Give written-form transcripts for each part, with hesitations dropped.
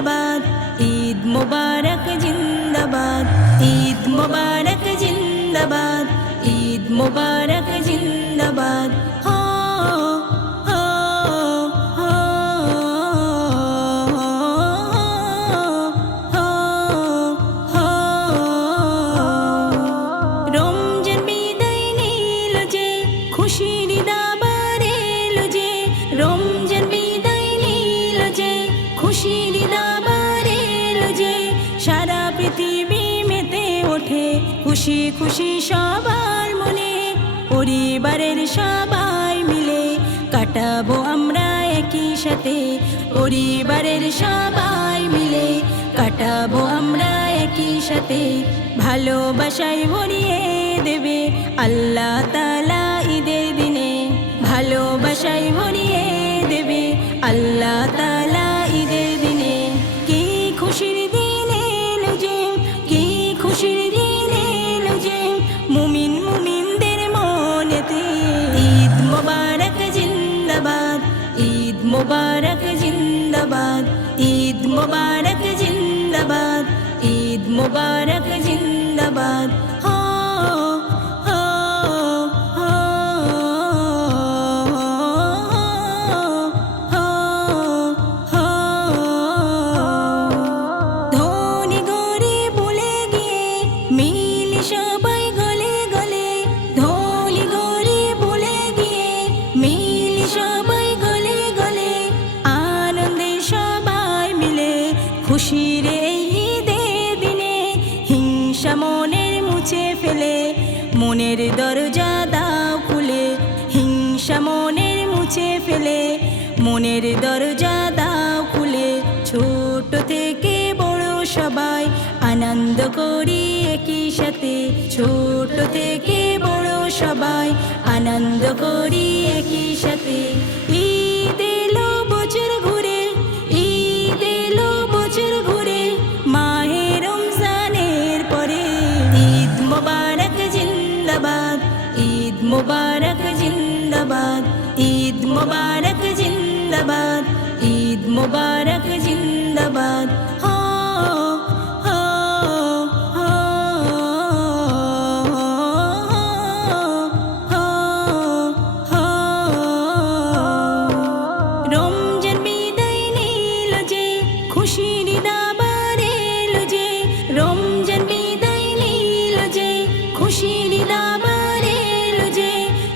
জিন্দাবাদ, ঈদ মোবারক জিন্দাবাদ, ঈদ মোবারক জিন্দাবাদ, ঈদ মোবারক জিন্দাবাদ। হো হো হো হো হো। রমজান বিদায় নিল যে, খুশির দাবার এলো যে, রমজান বিদায় নিল যে, খুশির দাবার এলো যে, সারা পৃথিবী মেতে ওঠে খুশি খুশি সবার মনে। পরিবারের সবাই মিলে কাটাবো আমরা একই সাথে, পরিবারের সবাই মিলে কাটাবো আমরা একই সাথে। ভালোবাসায় ভরিয়ে দেবে আল্লাহ তাআলা ঈদের দিনে, ভালোবাসায় ভরিয়ে দেবে আল্লাহ তাআলা ঈদের দিনে। কি খুশির দিন এলো যে, কি খুশির দিন এলো যে, মুমিন মুমিনদের মনেতে। ঈদ মোবারক জিন্দাবাদ, ঈদ মোবারক জিন্দাবাদ, ঈদ মোবারক জিন্দাবাদ, ঈদ মোবারক জিন্দাবাদ। হো হো হো হো হো। ধনী গরিব ভুলে গিয়ে মিলি সবাই গলে গলে, ধনী গরিব ভুলে গিয়ে মিলি সবাই গলে গলে, আনন্দে সবাই মিলে খুশির এই ঈদের দিনে। হিংসা মনের মুছে ফেলে মনের দরজা দাও খুলে, হিংসা মনের মুছে ফেলে মনের দরজা দাও খুলে। ছোট থেকে বড় সবাই আনন্দ করি একই সাথে, ছোট থেকে বড় সবাই আনন্দ করি একই সাথে। ঈদ এলো বছর ঘুরে, ঈদ এলো বছর ঘুরে, মাহে রমজানের পরে। ঈদ মোবারক জিন্দাবাদ, ঈদ মোবারক জিন্দাবাদ, ঈদ মোবারক জিন্দাবাদ, ঈদ মোবারক জিন্দাবাদ। হো হো হো হো হো। রমজান বিদায় নিল যে, খুশির দাবার এলো যে, রমজান বিদায় নিল যে, খুশির দাবার এলো যে,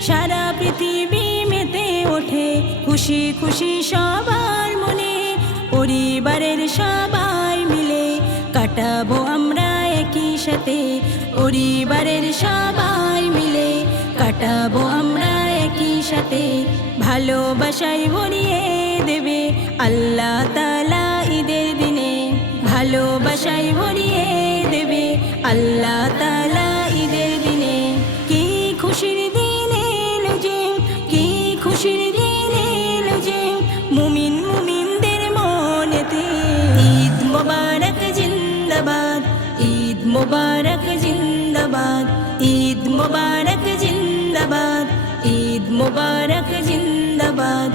সারা পৃথিবী মেতে ওঠে খুশি খুশি সবার মনে। পরিবারের সবাই মিলে কাটাবো আমরা একই সাথে, পরিবারের সবাই মিলে কাটাবো আমরা একই সাথে। ভালোবাসায় ভরিয়ে দেবে আল্লাহ তাআলা ঈদের দিনে, ভালোবাসায় ভরিয়ে দেবে আল্লাহ তাআলা ঈদের দিনে। কি খুশির দিন এলো যে, কি খুশির দিন এলো যে, মুমিন মুমিনদের মনেতে। ঈদ মোবারক জিন্দাবাদ, ঈদ মোবারক জিন্দাবাদ, ঈদ মোবারক জিন্দাবাদ, ঈদ মোবারক জিন্দাবাদ।